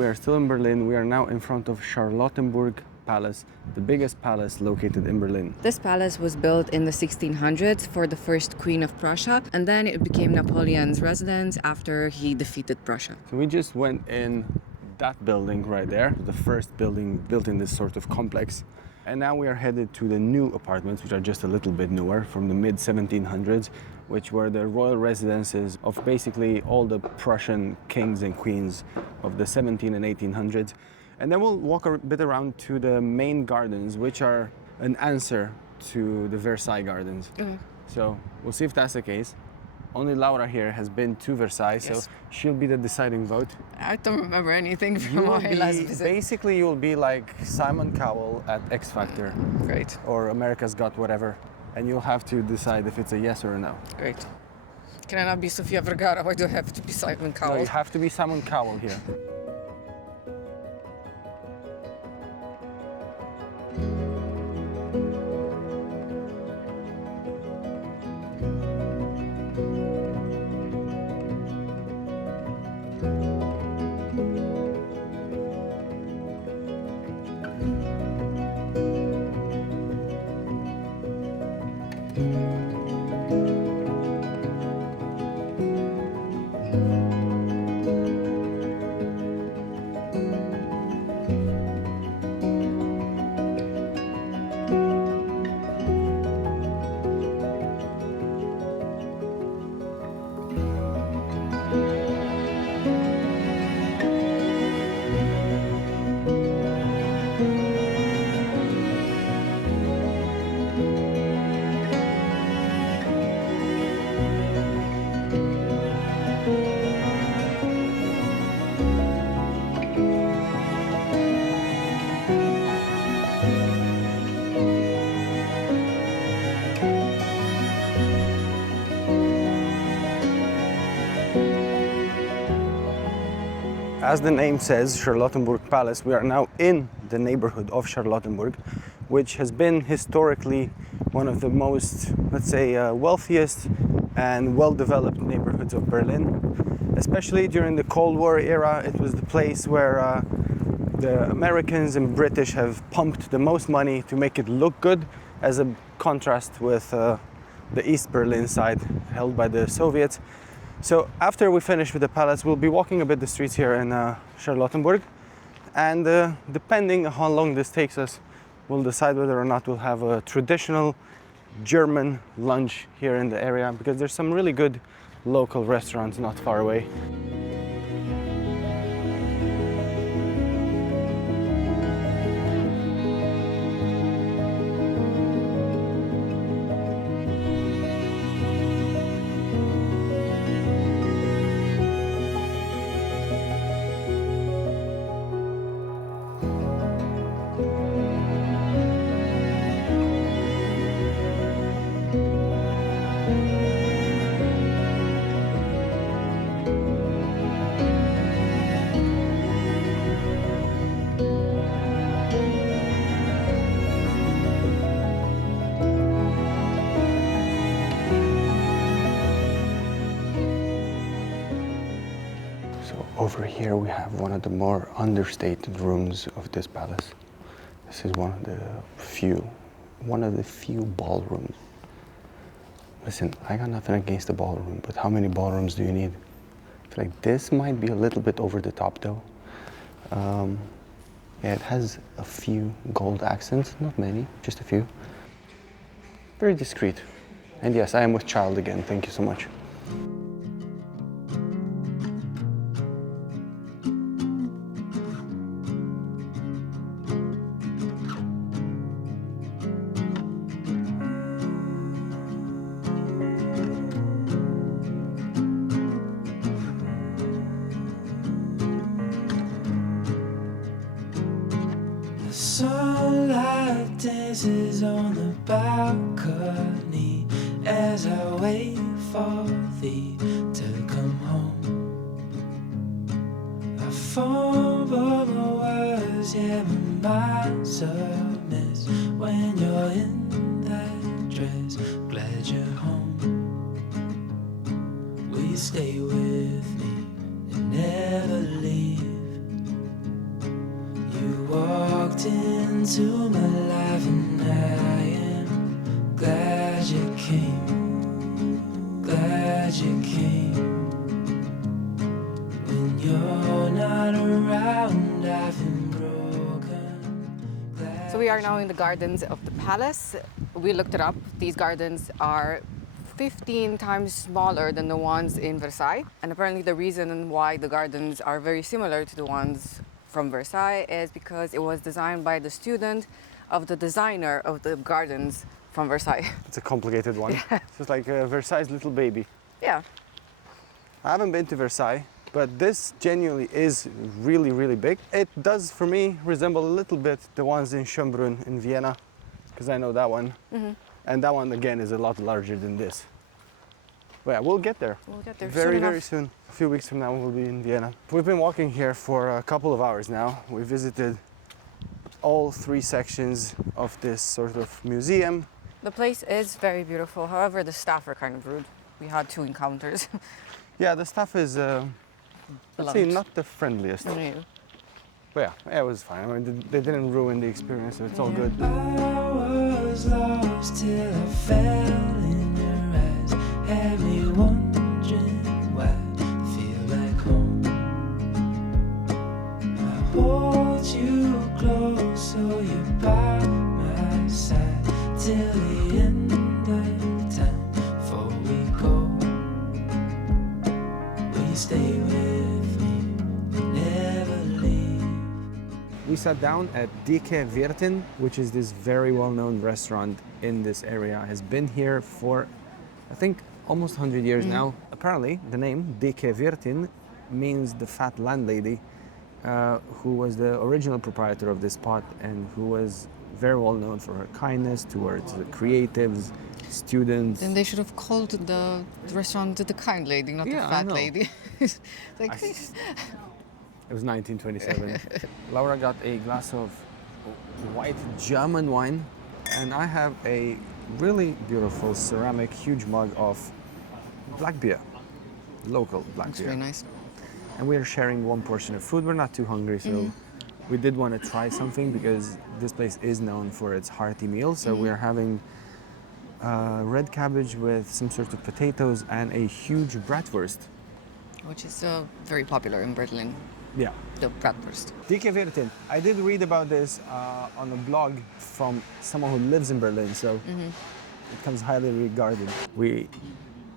We are still in Berlin. We are now in front of Charlottenburg Palace, the biggest palace located in Berlin. This palace was built in the 1600s for the first Queen of Prussia, and then it became Napoleon's residence after he defeated Prussia. So we just went in that building right there, the first building built in this sort of complex. And now we are headed to the new apartments, which are just a little bit newer, from the mid-1700s, which were the royal residences of basically all the Prussian kings and queens of the 17 and 1800s. And then we'll walk a bit around to the main gardens, which are an answer to the Versailles Gardens. So we'll see if that's the case. Only Laura here has been to Versailles, Yes. so she'll be the deciding vote. I don't remember anything You from will my last be, visit. basically, you'll be like Simon Cowell at X Factor Great, or America's Got Whatever, and you'll have to decide if it's a yes or a no. great. Can I not be Sofia Vergara? Why do I have to be Simon No, Cowell? you have to be Simon Cowell here. As the name says, Charlottenburg Palace, we are now in the neighborhood of Charlottenburg, which has been historically one of the most, let's say, wealthiest and well-developed neighborhoods of Berlin. Especially during the Cold War era, it was the place where the Americans and British have pumped the most money to make it look good, as a contrast with the East Berlin side held by the Soviets. So after we finish with the palace, we'll be walking a bit the streets here in Charlottenburg, and depending on how long this takes us, we'll decide whether or not we'll have a traditional German lunch here in the area, because there's some really good local restaurants not far away. Over here we have one of the more understated rooms of this palace. This is one of the few ballrooms. Listen, I got nothing against the ballroom, but how many ballrooms do you need? I feel like this might be a little bit over the top though. Yeah, it has a few gold accents, not many, just a few. Very discreet. And yes, I am with child again, thank you so much. Sunlight dances on the balcony as I wait for thee to come home. I fumble my words, yeah, my mind's a mess when you're in that dress. Glad you're home. Will you stay with me and never leave? walked into my life, and I am glad you came, glad you came. When you're not around, I've been broken. So we are now in the gardens of the palace. We looked it up. These gardens are 15 times smaller than the ones in Versailles. And apparently the reason why the gardens are very similar to the ones from Versailles is because it was designed by the student of the designer of the gardens from Versailles. It's a complicated one. Yeah. So it's like Versailles' little baby. Yeah. I haven't been to Versailles, but this genuinely is really, really big. It does, for me, resemble a little bit the ones in Schönbrunn in Vienna, because I know that one. Mm-hmm. And that one, again, is a lot larger than this. But yeah, we'll get there. We'll get there very, soon very enough. soon. A few weeks from now, we'll be in Vienna. We've been walking here for a couple of hours now. We visited all 3 sections of this sort of museum. The place is very beautiful. However, the staff are kind of rude. We had 2 encounters. Yeah, the staff is, let's say, Blunt. not the friendliest. Yeah. But yeah, it was fine. I mean, they didn't ruin the experience, so it's all good. I was lost till I fell in your eyes. Had me wondering why I feel like home. I hold you close so you're by my side till the end of time. Before we go, will you stay with me? Never leave. We sat down at Dicke Wirtin, which is this very well-known restaurant in this area. Has been here for, I think, almost 100 years now. Apparently, the name Dicke Wirtin means the fat landlady, who was the original proprietor of this spot and who was very well known for her kindness towards the creatives, students. Then they should have called the restaurant the kind lady, not Yeah, the I fat know. lady. Like, It was 1927. Laura got a glass of white German wine, and I have a really beautiful ceramic huge mug of black beer, local black looks beer. very nice. And we are sharing 1 portion of food. We're not too hungry, so we did want to try something because this place is known for its hearty meals. So we are having red cabbage with some sort of potatoes and a huge bratwurst. Which is very popular in Berlin, Yeah. the bratwurst. Dicke Wirtin. I did read about this on a blog from someone who lives in Berlin, so it comes highly regarded. We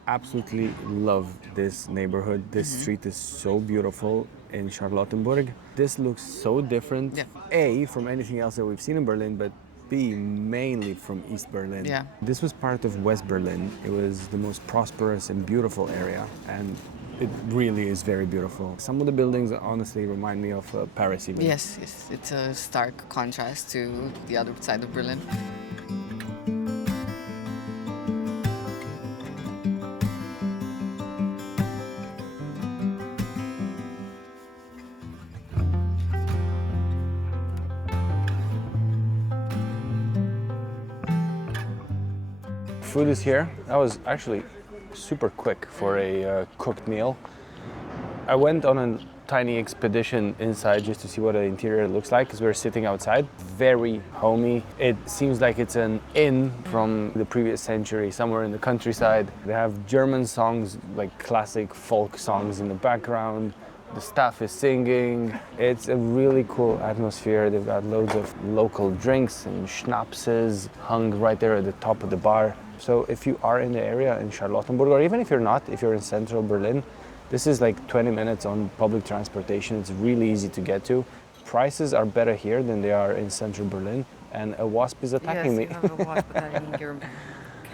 absolutely love this neighborhood. This street is so beautiful in Charlottenburg. This looks so different, Yeah. A, from anything else that we've seen in Berlin, but B, mainly from East Berlin. Yeah. This was part of West Berlin. It was the most prosperous and beautiful area, and it really is very beautiful. Some of the buildings honestly remind me of Paris even. Yes, it's a stark contrast to the other side of Berlin. Food is here. That was actually super quick for a cooked meal. I went on a tiny expedition inside just to see what the interior looks like because we were sitting outside. Very homey. It seems like it's an inn from the previous century, somewhere in the countryside. They have German songs, like classic folk songs in the background. The staff is singing. It's a really cool atmosphere. They've got loads of local drinks and schnapses hung right there at the top of the bar. So if you are in the area in Charlottenburg, or even if you're not, if you're in central Berlin, this is like 20 minutes on public transportation. It's really easy to get to. Prices are better here than they are in central Berlin. And a wasp is attacking me. Yes, you have a wasp attacking your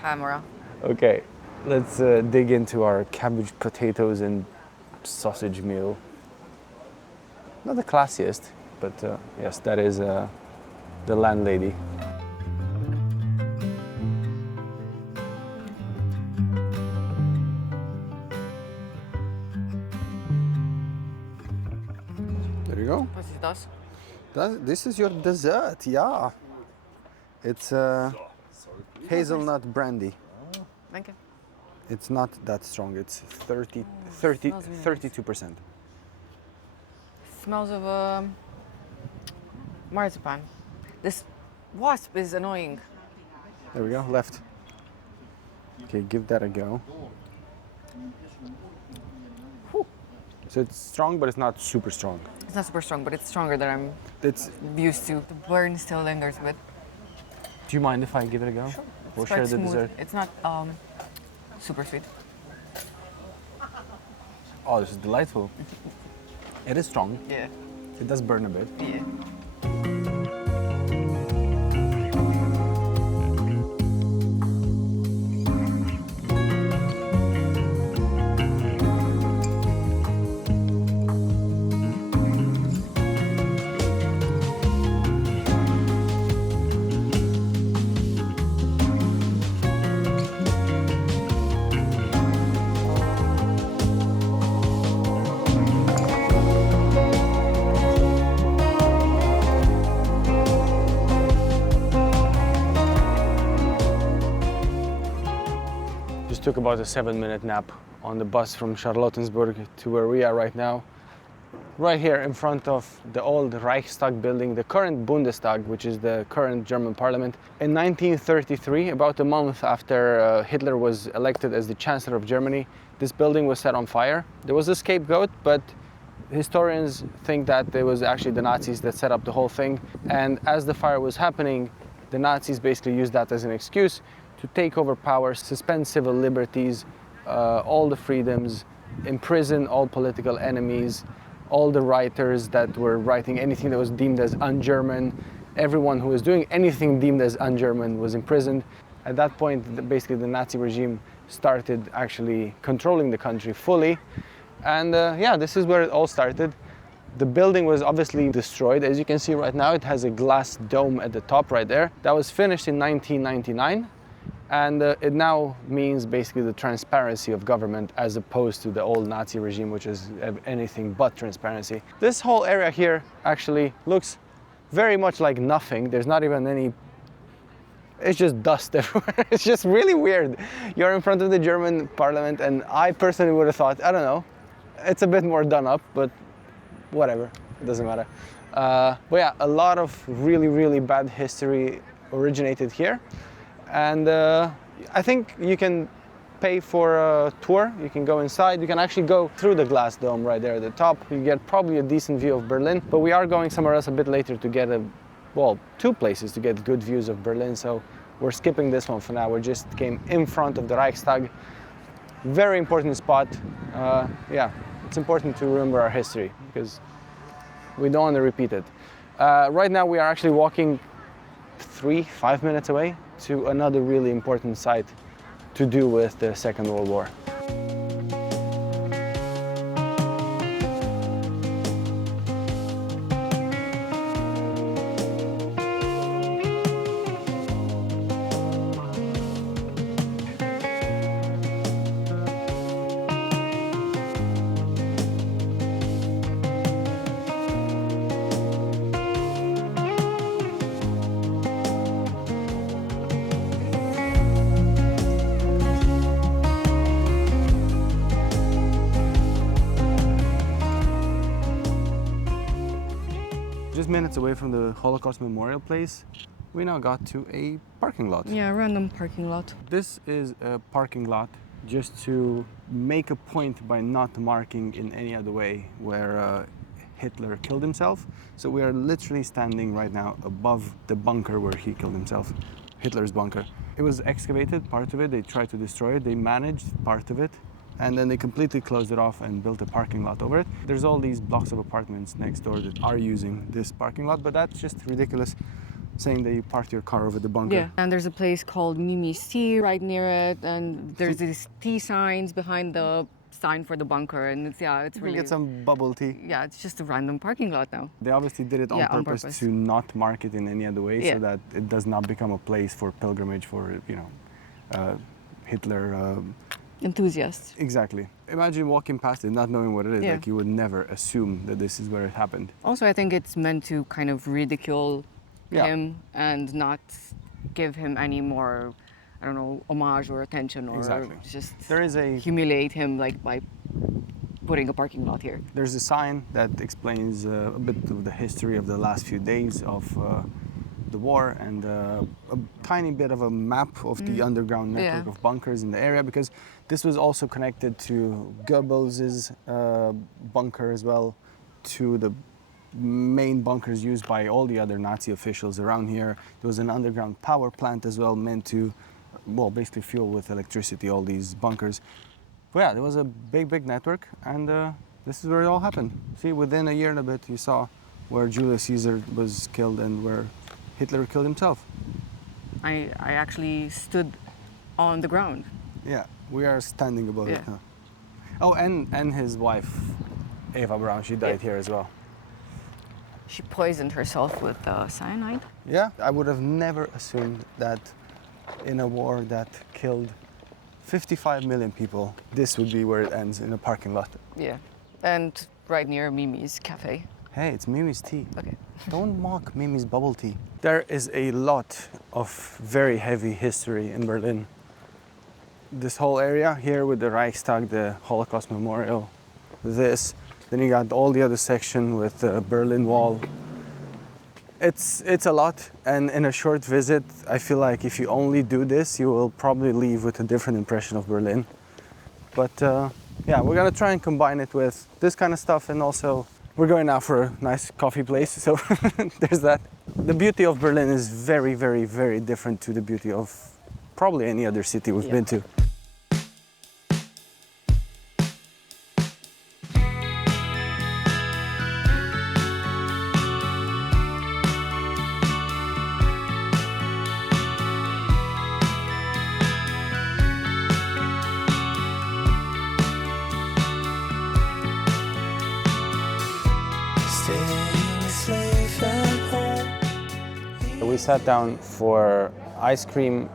camera. Okay, let's dig into our cabbage, potatoes, and sausage meal. Not the classiest, but yes, that is the landlady. There you go. What is this? This is your dessert, yeah. It's hazelnut brandy. Thank you. It's not that strong. It's 30, smells really nice. 32%. Smells of marzipan. This wasp is annoying. There we go, left. Okay, give that a go. Whew. So it's strong, but it's not super strong. It's not super strong, but it's stronger than I'm It's. used to. The burn still lingers a bit. Do you mind if I give it a go? Sure. We'll It's quite share the smooth. dessert. It's not super sweet. Oh, this is delightful. It is strong. Yeah. It does burn a bit. Yeah. Just took about a 7-minute nap on the bus from Charlottenburg to where we are right now. Right here in front of the old Reichstag Building, the current Bundestag, which is the current German parliament. In 1933, about a month after Hitler was elected as the Chancellor of Germany, this building was set on fire. There was a scapegoat, but historians think that it was actually the Nazis that set up the whole thing. And as the fire was happening, the Nazis basically used that as an excuse to take over power, suspend civil liberties, all the freedoms, imprison all political enemies, all the writers that were writing anything that was deemed as un-German. Everyone who was doing anything deemed as un-German was imprisoned. At that point, basically the Nazi regime started actually controlling the country fully. And yeah, this is where it all started. The building was obviously destroyed. As you can see right now, it has a glass dome at the top right there. That was finished in 1999. And it now means basically the transparency of government as opposed to the old Nazi regime, which is anything but transparency. This whole area here actually looks very much like nothing. There's not even any, it's just dust everywhere. It's just really weird. You're in front of the German parliament and I personally would have thought, I don't know, it's a bit more done up, but whatever, it doesn't matter. But yeah, a lot of really, really bad history originated here. And I think you can pay for a tour. You can go inside. You can actually go through the glass dome right there at the top. You get probably a decent view of Berlin. But we are going somewhere else a bit later to get two places to get good views of Berlin. So we're skipping this one for now. We just came in front of the Reichstag. Very important spot. Yeah, it's important to remember our history because we don't want to repeat it. Right now we are actually walking 3-5 minutes away to another really important site to do with the Second World War. Just minutes away from the Holocaust Memorial place, we now got to a parking lot. Yeah, random parking lot. This is a parking lot just to make a point by not marking in any other way where Hitler killed himself. So we are literally standing right now above the bunker where he killed himself, Hitler's bunker. It was excavated, part of it, they tried to destroy it, they managed part of it, and then they completely closed it off and built a parking lot over it. There's all these blocks of apartments next door that are using this parking lot, but that's just ridiculous, saying that you parked your car over the bunker. Yeah, and there's a place called Mimi's Tea right near it, and there's these tea signs behind the sign for the bunker, and it's You really... can get some bubble tea. Yeah, it's just a random parking lot now. They obviously did it on Yeah, on purpose purpose. to not mark it in any other way, Yeah. so that it does not become a place for pilgrimage for, Hitler. Enthusiasts. Exactly. Imagine walking past it, not knowing what it is. Yeah. Like you would never assume that this is where it happened. Also, I think it's meant to kind of ridicule Yeah. him and not give him any more, I don't know, homage or attention, or Exactly. just There is a humiliate him like by putting a parking lot here. There's a sign that explains a bit of the history of the last few days of the war, and a tiny bit of a map of the underground network Yeah. of bunkers in the area, because this was also connected to Goebbels's bunker as well, to the main bunkers used by all the other Nazi officials around here. There was an underground power plant as well, meant to, well, basically fuel with electricity all these bunkers. But yeah, there was a big network, and this is where it all happened. See, within a year and a bit, you saw where Julius Caesar was killed and where Hitler killed himself. I actually stood on the ground. Yeah, we are standing above it. Yeah. Huh? Oh, and his wife, Eva Braun, she died here as well. She poisoned herself with cyanide. Yeah, I would have never assumed that in a war that killed 55 million people, this would be where it ends, in a parking lot. Yeah. And right near Mimi's cafe. Hey, it's Mimi's tea. Okay. Don't mock Mimi's bubble tea. There is a lot of very heavy history in Berlin. This whole area here with the Reichstag, the Holocaust Memorial, this. Then you got all the other section with the Berlin Wall. It's a lot, and in a short visit, I feel like if you only do this, you will probably leave with a different impression of Berlin. But yeah, we're gonna try and combine it with this kind of stuff, and also we're going now for a nice coffee place, so there's that. The beauty of Berlin is very, very, very different to the beauty of probably any other city we've been to. We sat down for ice cream,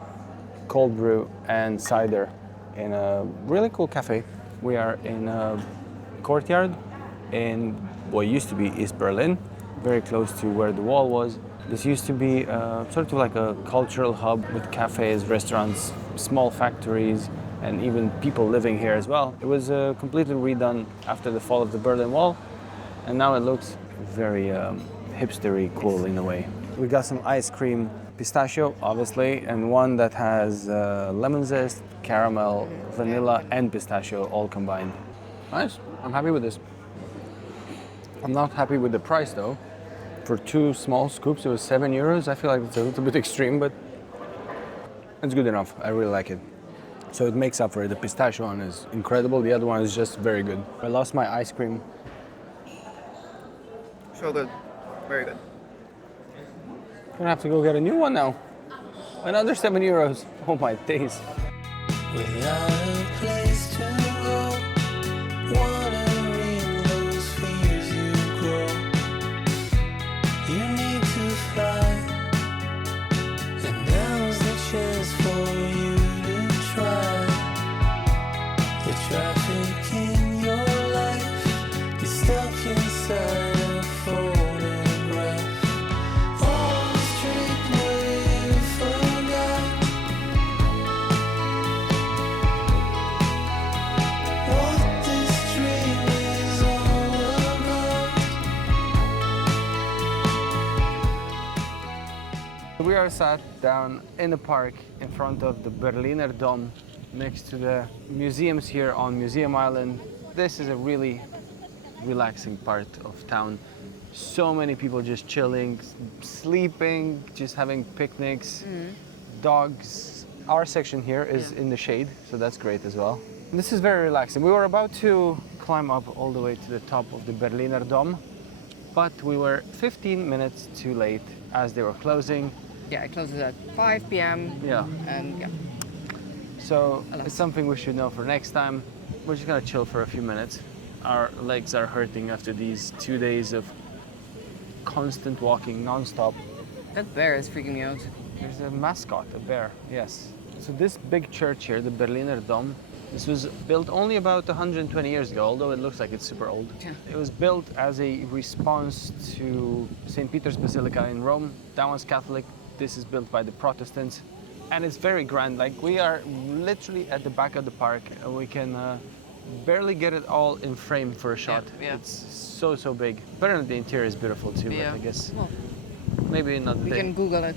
cold brew, and cider in a really cool cafe. We are in a courtyard in what used to be East Berlin, very close to where the wall was. This used to be sort of like a cultural hub with cafes, restaurants, small factories, and even people living here as well. It was completely redone after the fall of the Berlin Wall, and now it looks very hipstery cool in a way. We got some ice cream, pistachio, obviously, and one that has lemon zest, caramel, vanilla, and pistachio all combined. Nice. I'm happy with this. I'm not happy with the price though. For 2 small scoops, it was €7. I feel like it's a little bit extreme, but it's good enough. I really like it. So it makes up for it. The pistachio one is incredible. The other one is just very good. I lost my ice cream. So good. Very good. Gonna have to go get a new one now. Another €7. Oh my days. Without a place to go, wandering those fears you grow. You need to fly, and now's the chance for you to try. The traffic in your life is stuck inside a photograph. All the street where you forgot what this dream is all about. We are sat down in the park in front of the Berliner Dom, next to the museums here on Museum Island. This is a really relaxing part of town. So many people just chilling, sleeping, just having picnics, dogs. Our section here is in the shade, so that's great as well. And this is very relaxing. We were about to climb up all the way to the top of the Berliner Dom, but we were 15 minutes too late as they were closing. Yeah, it closes at 5 p.m. Yeah. And yeah. So it's something we should know for next time. We're just gonna chill for a few minutes. Our legs are hurting after these 2 days of constant walking non-stop. That bear is freaking me out. There's a mascot, a bear, yes. So this big church here, the Berliner Dom, this was built only about 120 years ago, although it looks like it's super old. Yeah. It was built as a response to St. Peter's Basilica in Rome. That one's Catholic. This is built by the Protestants. And it's very grand. Like, we are literally at the back of the park, and we can barely get it all in frame for a shot. Yeah. It's so big. Apparently the interior is beautiful too, Yeah. but I guess Well, maybe not We day. can Google it.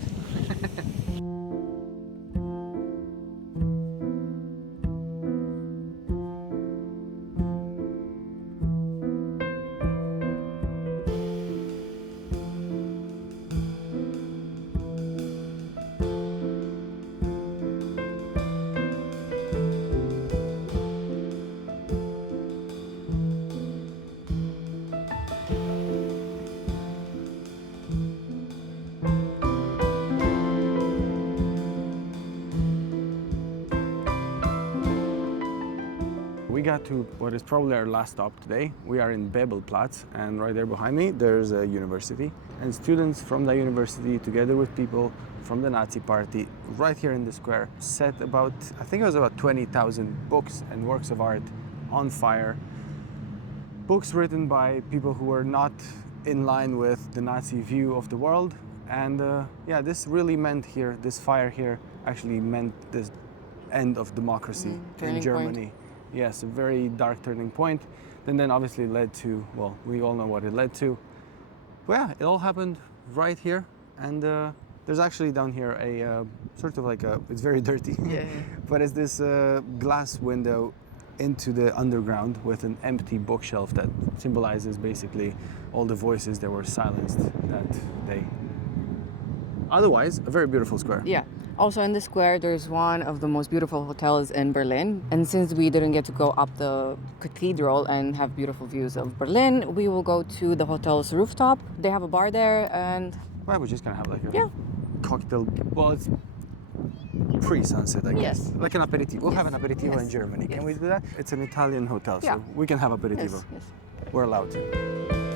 We got to what is probably our last stop today. We are in Bebelplatz, and right there behind me there's a university. And students from the university, together with people from the Nazi party, right here in the square, set about, I think it was about 20,000 books and works of art on fire. Books written by people who were not in line with the Nazi view of the world. And yeah, this really meant here, this fire here actually meant the end of democracy in turning Germany. point. Yes, a very dark turning point. And then obviously led to, well, we all know what it led to. But yeah, it all happened right here. And there's actually down here a sort of like a, it's very dirty, Yeah. but it's this glass window into the underground with an empty bookshelf that symbolizes basically all the voices that were silenced that day. Otherwise, a very beautiful square. Yeah. Also in the square, there's one of the most beautiful hotels in Berlin. And since we didn't get to go up the cathedral and have beautiful views of Berlin, we will go to the hotel's rooftop. They have a bar there, and Well, we're just gonna have like a yeah, cocktail. Well, it's pre-sunset, I guess. Yes. Like an aperitivo. We'll Yes. have an aperitivo in Yes. Germany. Can Yes. we do that? It's an Italian hotel, so Yeah. we can have aperitivo. yes, yes. We're allowed to.